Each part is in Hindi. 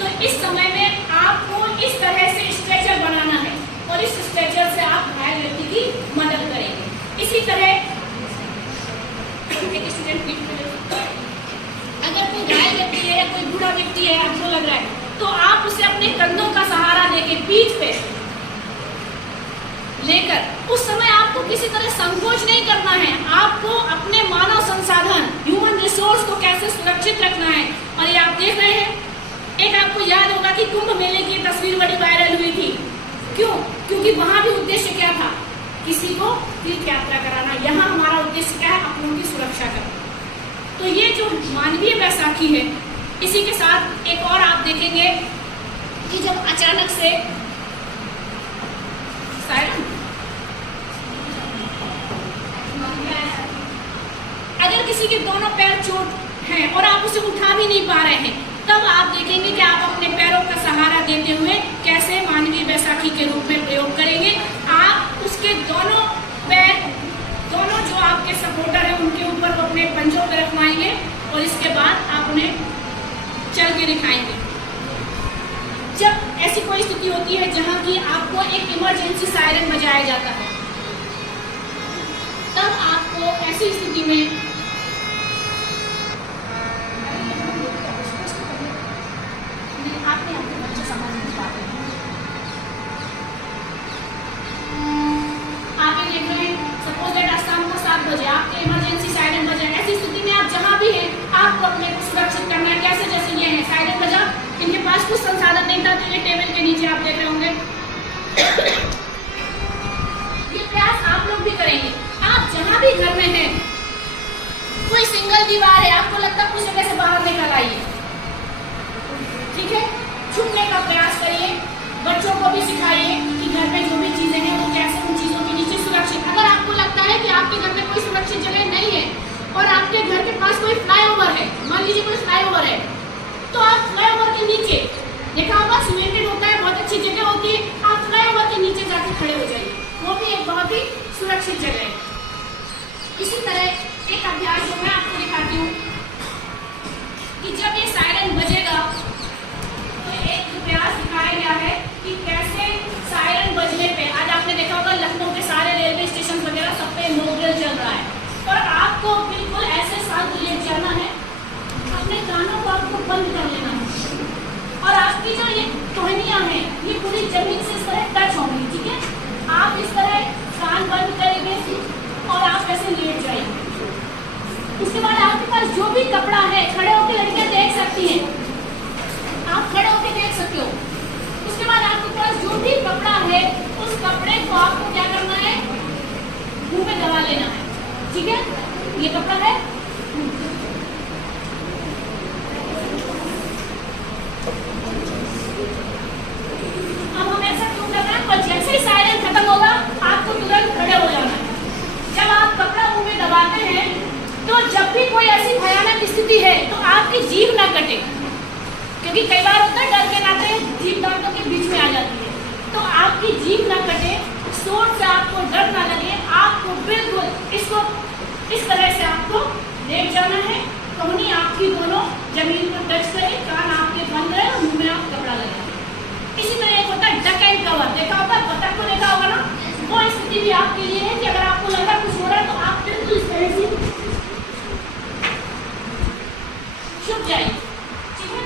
तो इस समय में आपको इस तरह से स्ट्रेचर बनाना है और इस स्ट्रेचर से आप घायल व्यक्ति की मदद करेंगे। इसी तरह एक स्टूडेंट पीठ पे, अगर कोई घायल व्यक्ति है या कोई बूढ़ा व्यक्ति है आपको लग रहा है, तो आप उसे अपने कंधों का सहारा देके पीठ पे लेकर, उस समय आपको किसी तरह संकोच नहीं करना है। आपको अपने मानव संसाधन ह्यूमन रिसोर्स को कैसे सुरक्षित रखना है। और ये आप देख रहे हैं, एक आपको याद होगा कि कुंभ मेले की तस्वीर बड़ी वायरल हुई थी। क्यों? क्योंकि वहां भी उद्देश्य क्या था? किसी को तीर्थ यात्रा कराना। यहाँ हमारा उद्देश्य क्या है? अपनों की सुरक्षा करना। तो ये जो मानवीय बैसाखी है, इसी के साथ एक और आप देखेंगे कि जब अचानक से अगर किसी के दोनों पैर चोट हैं और आप उसे उठा भी नहीं पा रहे हैं, तब आप देखेंगे कि आप अपने पैरों का सहारा देते हुए कैसे मानवीय बैसाखी के रूप में प्रयोग करेंगे। आप उसके दोनों पैर, दोनों जो आपके सपोर्टर हैं, उनके ऊपर वो अपने पंजों पर रखवाएंगे और इसके बाद आप उन्हें चल के दिखाएंगे। जब ऐसी कोई स्थिति होती है जहां की आपको एक इमरजेंसी सायरन बजाया जाता है, तब आपको ऐसी स्थिति में आपने अपने बच्चे समझ नहीं पाते हैं। आप ये देख रहे हैं, सपोज दैट आज शाम को 7 बजे आपके इमरजेंसी सायरन बजा। ऐसी स्थिति में आप जहां भी हैं, आपको अपने को सुरक्षित करना है। कैसे? जैसे ये है, सायरन बजा, इनके पास कुछ संसाधन नहीं था, तो ये टेबल के नीचे आप देख रहे होंगे। ये प्रयास आप लोग भी करेंगे। आप जहां भी घर में हैं, कोई सिंगल दीवार है, आपको लगता है उस जगह से बाहर निकल आइए, ठीक है? छुपने का प्रयास करिए। बच्चों को भी सिखाइए कि घर में जो भी चीजें हैं वो कैसे उन चीजों के नीचे सुरक्षित। अगर आपको लगता है कि आपके घर में कोई सुरक्षित जगह नहीं है और आपके घर के पास कोई फ्लाईओवर है, मान लीजिए कोई फ्लाईओवर है, तो आप फ्लाईओवर के नीचे, देखा होगा सीमेंटेड होता है, बहुत अच्छी जगह होती है, आप फ्लाईओवर के नीचे जाकर खड़े हो जाइए। वो भी एक बहुत ही सुरक्षित जगह है। इसी तरह एक अभ्यास जो मैं आपको दिखाती हूँ कि जब ये सायरन बजेगा, तो एक प्रयास दिखाया गया है कि कैसे सायरन बजने पे, आज आपने देखा होगा लखनऊ के सारे रेलवे स्टेशन वगैरह सब पे मोबाइल चल रहा है, और आपको बिल्कुल ऐसे शांत लेट जाना है, अपने कानों को आपको बंद कर लेना है, और आपकी जो ये टहनियाँ हैं ये पूरी जमीन से इस तरह टच होंगी, ठीक है? आप इस तरह कान बंद करेंगे और आप ऐसे लेट जाएंगे। उसके बाद आपके पास जो भी कपड़ा है, खड़े होकर लड़कियां देख सकती हैं, आप खड़े होकर देख सकते हो। उसके बाद आपके पास जो भी कपड़ा है, उस कपड़े को आपको क्या करना है? मुंह में दबा लेना है, ठीक है? ये कपड़ा है, अब हम ऐसा क्यों कर रहे हैं? और जैसे ही सायरन खत्म होगा, आपको तुरंत खड़े हो जाना है। जब आप कपड़ा मुंह में दबाते हैं, तो जब भी कोई ऐसी भयानक स्थिति है, तो आपकी जीभ ना कटे, क्योंकि कई बार होता है डर के नाते जीभ दांतों के बीच में आ जाती है। तो आपकी जीभ ना कटे, शोर से आपको डर ना लगे, आपको बिल्कुल इसको इस तरह से आपको लेट जाना है। टहनी आपकी दोनों जमीन पर टच करे, कान आपके बंद रहे और मुंह में आप कपड़ा लगाए। इसी तरह एक होता है डक एंड कवर, देखा होगा, बतख को देखा होगा ना? वो स्थिति भी आपके लिए है कि अगर आपको लगा कुछ हो रहा है, तो आप बिल्कुल इस तरह से छुप जाइए, ठीक है?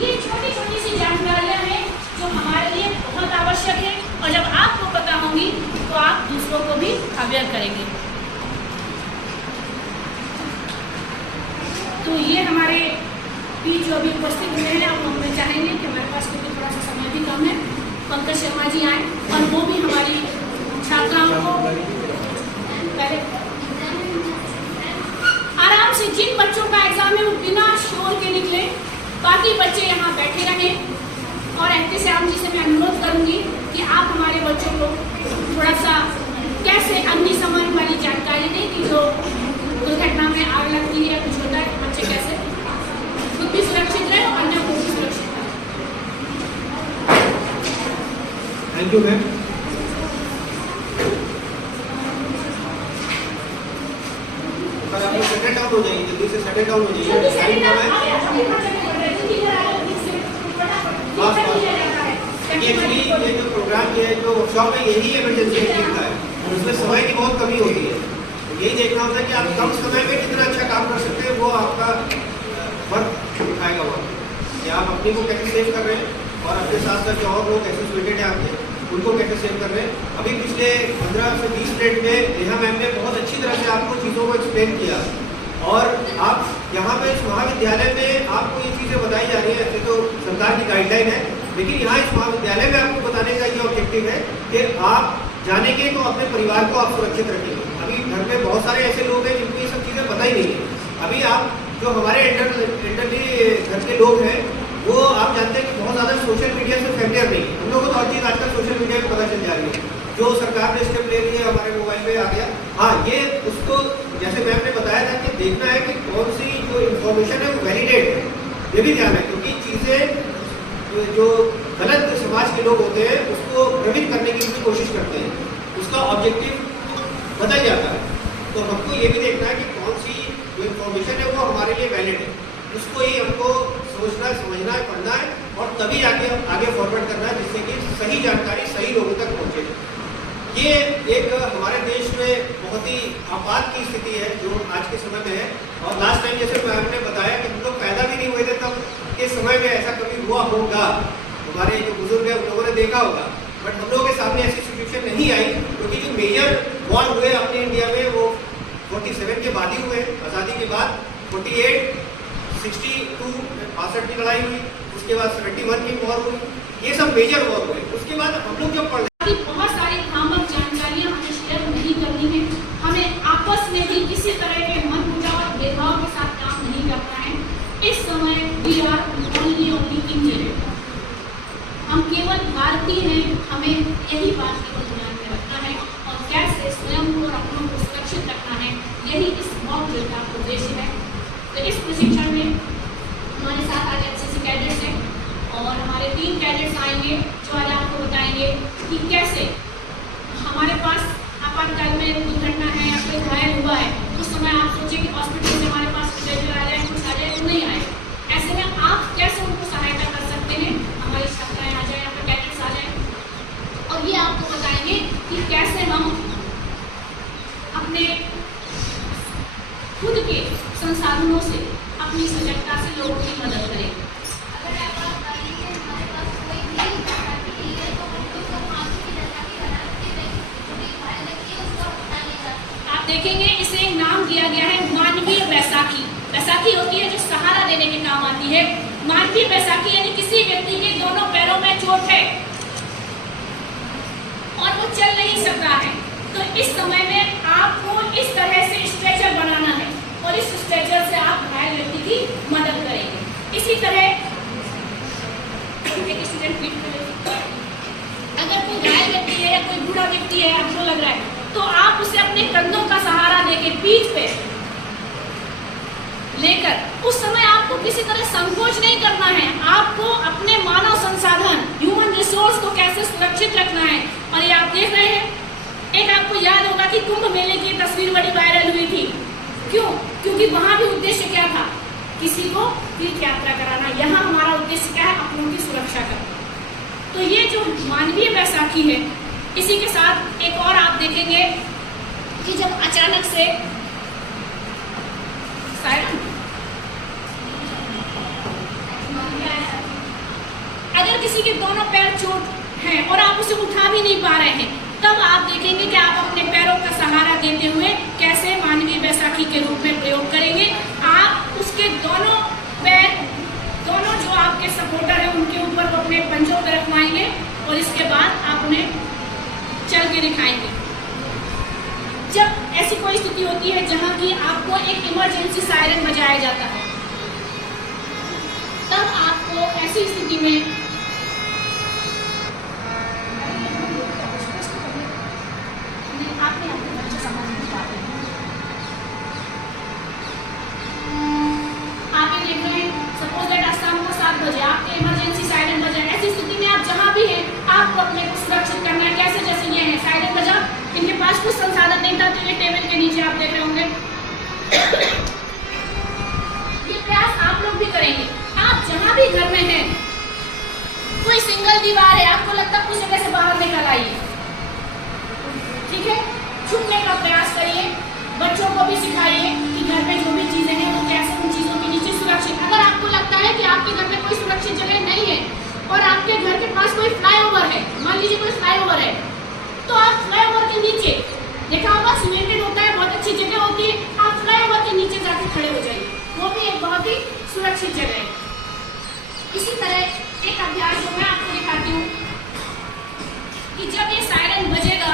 ये छोटी छोटी सी जानकारियां हैं जो हमारे लिए बहुत आवश्यक है, और जब आपको पता होंगी तो आप दूसरों को भी अवेयर करेंगे। तो ये हमारे बीच जो अभी उपस्थित हुए हैं, अब हम चाहेंगे कि हमारे पास क्योंकि थोड़ा सा समय भी कम है, पंकज शर्मा जी आए और वो भी हमारी छात्राओं को पहले आराम से, जिन बच्चों का एग्जाम है वो बिना शोर के निकले, बाकी बच्चे यहाँ बैठे रहें। और एहतेशाम जी से मैं अनुरोध करूँगी कि आप हमारे बच्चों को थोड़ा सा कैसे अग्निशमन वाली जानकारी दें कि जो दुर्घटना में आग लगती है, कुछ होता है, तो बच्चे कैसे खुद भी सुरक्षित रहे और अन्य को भी सुरक्षित रहे। Thank you ma'am. Settle down हो जाएंगे, जल्दी से सेटल डाउन हो जाइए। तो वर्कशॉप में यही इमरजेंसी दिखता है और उसमें समय की बहुत कमी होती है। तो यही देखना होता है कि आप कम समय में कितना अच्छा काम कर सकते हैं, वो आपका वर्क उठाएगा वहाँ कि आप अपने को कैसे सेव कर रहे हैं और अपने साथ साथ जो और लोग एसोसिएटेड हैं आपके उनको कैसे सेव कर रहे हैं। अभी पिछले 15 से 20 मिनट में नेहा मैम ने बहुत अच्छी तरह से आपको चीज़ों को एक्सप्लेन किया और आप यहाँ पे इस महाविद्यालय में आपको ये चीज़ें बताई जा रही है। ऐसे तो सरकार की गाइडलाइन है, लेकिन यहाँ इस महाविद्यालय में आपको बताने का ये ऑब्जेक्टिव है कि आप जानेंगे तो अपने परिवार को आप सुरक्षित रखेंगे। अभी घर में बहुत सारे ऐसे लोग हैं जिनको ये सब चीज़ें पता ही नहीं है। अभी आप जो हमारे इंटरली घर के लोग हैं वो आप जानते हैं कि बहुत ज़्यादा सोशल मीडिया से फैमिलियर नहीं है। हम लोगों को तो हर चीज़ आजकल सोशल मीडिया में पता चल जा रही है। जो सरकार ने स्टेप ले ली है हमारे मोबाइल पे आ गया। हाँ, ये उसको जैसे मैम ने बताया था कि देखना है कि कौन सी जो इन्फॉर्मेशन है वो वैलिडेट है, ये भी ध्यान है, क्योंकि चीज़ें जो गलत समाज के लोग होते हैं उसको भ्रमित करने की भी कोशिश करते हैं, उसका ऑब्जेक्टिव बदल जाता है। तो हमको ये भी देखना है कि कौन सी जो इन्फॉर्मेशन है वो हमारे लिए वैलिड है, उसको ही हमको सोचना है, समझना है, पढ़ना है और तभी आगे फॉरवर्ड करना है जिससे कि सही जानकारी सही लोगों तक पहुँचे। ये एक हमारे देश में बहुत ही आपात की स्थिति है जो आज के समय में है। और लास्ट टाइम जैसे मैम ने बताया कि हम लोग पैदा भी नहीं हुए थे तब के समय में ऐसा कभी हुआ होगा, हमारे जो बुजुर्ग हैं उन लोगों ने देखा होगा, बट हम लोगों के सामने ऐसी सिचुएशन नहीं आई क्योंकि जो मेजर वॉर हुए अपने इंडिया में वो 47 के बाद ही हुए, आज़ादी के बाद 48, 62, 62 की लड़ाई हुई, उसके बाद 71 की वॉर हुई, ये सब मेजर वॉर हुए। उसके बाद हम लोग जब पढ़ बहुत सारी भ्रामक जानकारियां हमें शेयर नहीं करनी है। हमें आपस में भी किसी तरह के मनमुटाव और भेदभाव के साथ काम नहीं करना है। इस समय वी आर ओनली इंडियन, हम केवल भारतीय हैं। हमें यही बात केवल ध्यान में रखना है और कैसे स्वयं को और अपनों को सुरक्षित रखना है, यही इस मॉक ड्रिल का उद्देश्य है। तो इस प्रशिक्षण में हमारे साथ आज एनसीसी कैडेट्स हैं और हमारे 3 कैडेट्स आएंगे जो आज आपको बताएंगे कि कैसे हमारे पास आपातकाल में दुर्घटना है या कोई घायल हुआ है, उस समय आप सोचिए कि हॉस्पिटल से हमारे पास स्ट्रेचर आ जाए, कुछ आ जाए, तो नहीं आए। ऐसे में आप कैसे उनको सहायता कर सकते हैं, हमारी छात्राएं आ जाए, आपके कैडेट्स आ जाए और ये आपको बताएंगे कि कैसे हम अपने खुद के संसाधनों से अपनी सजगता से लोगों की मदद करें। देखेंगे इसे एक नाम दिया गया है मानवीय बैसाखी। बैसाखी होती है जो सहारा देने के काम आती है। मानवीय बैसाखी यानी किसी व्यक्ति के दोनों पैरों में चोट है और वो चल नहीं सकता है, तो इस समय में आपको इस तरह से स्ट्रेचर बनाना है और इस स्ट्रेचर से आप घायल व्यक्ति की मदद करेंगे। इसी तरह एक स्टूडेंट फिट करें, अगर कोई घायल व्यक्ति है या कोई बूढ़ा व्यक्ति है, आपको लग रहा है, तो आप उसे अपने कंधों का सहारा देके पीठ पे लेकर उस समय आपको किसी तरह संकोच नहीं करना है। आपको अपने मानव संसाधन ह्यूमन रिसोर्स को कैसे सुरक्षित रखना है। और ये आप देख रहे हैं, एक आपको याद होगा कि कुंभ मेले की तस्वीर बड़ी वायरल हुई थी। क्यों? क्योंकि वहां भी उद्देश्य क्या था, किसी को तीर्थ यात्रा कराना। यहाँ हमारा उद्देश्य क्या है, अपनों की सुरक्षा करना। तो ये जो मानवीय बैसाखी है, इसी के साथ एक और आप देखेंगे कि जब अचानक से अगर किसी के दोनों पैर चोट हैं और आप उसे उठा भी नहीं पा रहे हैं, तब आप देखेंगे कि आप अपने पैरों का सहारा देते हुए कैसे मानवीय बैसाखी के रूप में प्रयोग करेंगे। आप उसके दोनों पैर, दोनों जो आपके सपोर्टर हैं उनके ऊपर वो अपने पंजों पर रखवाएंगे और इसके बाद आप उन्हें चल के दिखाएंगे। जब ऐसी कोई स्थिति होती है जहां की आपको एक इमरजेंसी सायरन बजाया जाता है, तब आपको ऐसी स्थिति में आप ये देख रहे हैं, सपोज दैट आज शाम को 7 बजे आपके इमरजेंसी सायरन बजा। ऐसी स्थिति में आप जहां भी हैं, आपको अपने को सुरक्षित करना है। कैसे? जैसे ये है, सायरन बजा, इनके पास कुछ संसाधन नहीं था तो ये टेबल के नीचे आप देख रहे होंगे। ये प्रयास आप लोग भी करेंगे। आप जहां भी घर में हैं, कोई सिंगल दीवार है, आपको लगता है कुछ जगह से बाहर निकल आइए, लीजिए कोई फ्लाईओवर है, तो आप फ्लाईओवर के नीचे, देखा होगा सीमेंटेड होता है, बहुत अच्छी जगह होती है, आप फ्लाईओवर के नीचे जाके खड़े हो जाइए, वो भी एक बहुत ही सुरक्षित जगह है। इसी तरह एक अभ्यास जो मैं आपको दिखाती हूँ कि जब ये सायरन बजेगा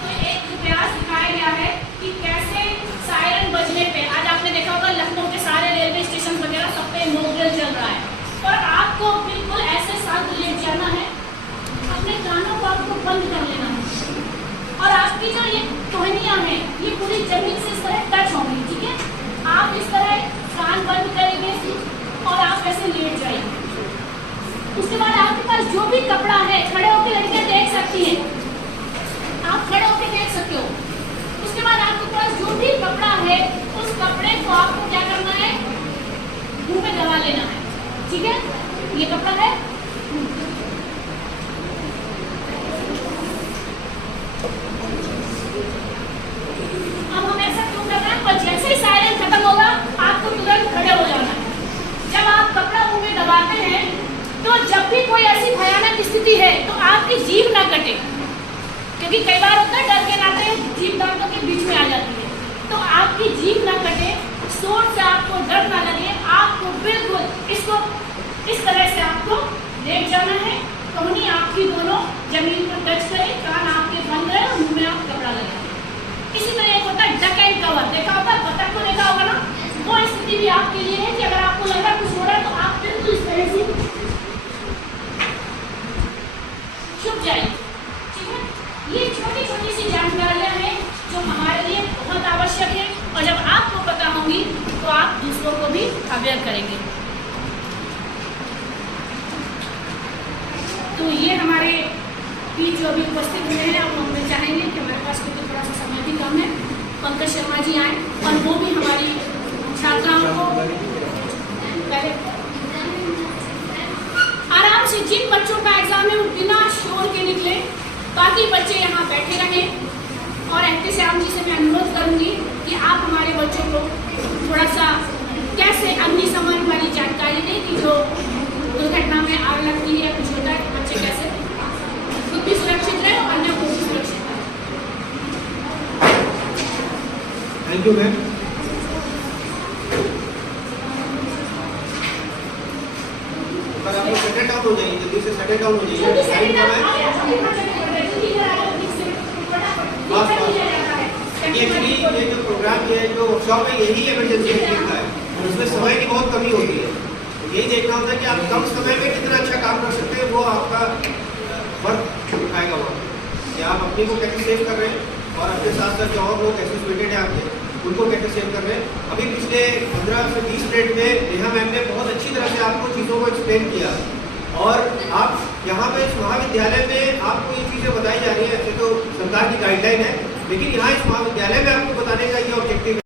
तो एक अभ्यास दिखाया गया है कि कैसे सायरन बजने पे, आज आपने देखा होगा लखनऊ के सारे रेलवे स्टेशन वगैरह सब पे मोकड्रिल चल रहा है, और आपको बिल्कुल ऐसे शांत लेट जाना है, अपने कानों को आपको बंद कर लेना है, और आपकी जो ये टहनियाँ हैं ये पूरी जमीन से इस तरह टच होंगी, ठीक है। आप इस तरह कान बंद करेंगे और आप ऐसे लेट जाइए। उसके बाद आपके पास जो भी कपड़ा है, खड़े होकर लड़कियां देख सकती हैं, आप खड़े होकर देख सकते हो। उसके बाद आपके पास जो भी कपड़ा है उस कपड़े को आपको क्या करना है, मुंह में दबा लेना है, ठीक है। ये कपड़ा है, अब हम ऐसा क्यों कर रहे हैं, और जैसे ही सायरन खत्म होगा आपको तुरंत खड़े हो जाना है। जब आप कपड़ा मुंह में दबाते हैं तो जब भी कोई ऐसी भयानक स्थिति है तो आपकी जीभ ना कटे, क्योंकि कई बार होता है डर के नाते जीभ दांतों के बीच में आ जाती है, तो आपकी जीभ ना कटे, जोर से आपको डर ना लगे, आपको बिल्कुल इसको इस तरह से आपको लेट जाना है, टहनी आपकी दोनों जमीन पर टच करे, कान आपके बंद रहे और मुंह में आप कपड़ा लगाए। इसी तरह एक होता है डक एंड कवर, देखा होगा, बतख को देखा होगा ना, वो स्थिति भी आपके लिए है कि अगर आपको लग रहा है कुछ हो रहा है तो आप बिल्कुल इस तरह से छुप जाइए, ठीक है। ये छोटी छोटी सी जानकारियां हैं जो हमारे लिए बहुत आवश्यक है, और जब आपको पता होंगी तो आप दूसरों को भी अवेयर करेंगे। तो ये हमारे बीच जो अभी उपस्थित हुए हैं, अब हम चाहेंगे कि हमारे पास क्योंकि थोड़ा सा समय भी कम है, पंकज शर्मा जी आए और वो भी हमारी छात्राओं को पहले आराम से, जिन बच्चों का एग्जाम है वो बिना शोर के निकले, बाकी बच्चे यहाँ बैठे रहें। और एहतेशाम जी से मैं अनुरोध करूँगी कि आप हमारे बच्चों को थोड़ा सा कैसे अग्निशमन वाली जानकारी दें कि जो दुर्घटना में आग लगती है, कुछ होता है तो बच्चे कैसे खुद भी सुरक्षित रहे और अन्य को भी सुरक्षित रहे। Thank you ma'am. पर आप लोग सेटल डाउन हो जाइए, जल्दी से सेटल डाउन हो जाइए। एक्चुअली ये जो प्रोग्राम, ये जो वर्कशॉप है, यही इमरजेंसी टेक्निक का है और उसमें समय की बहुत कमी होती है। यही देखना होता है कि आप कम समय में कितना अच्छा काम कर सकते हैं, वो आपका वर्क उठाएगा वहाँ, कि आप अपनी को कैसे सेव कर रहे हैं और अपने साथ साथ जो और लोग एसोसिएटेड हैं आपके, उनको कैसे सेव कर रहे हैं। अभी पिछले 15 से 20 मिनट में नेहा मैम ने बहुत अच्छी तरह से आपको चीज़ों को एक्सप्लेन किया, और आप यहाँ पे इस महाविद्यालय में आपको ये चीज़ें बताई जा रही हैं। ऐसे तो सरकार की गाइडलाइन है, लेकिन यहाँ इस महाविद्यालय में आपको बताने का ये ऑब्जेक्टिव है।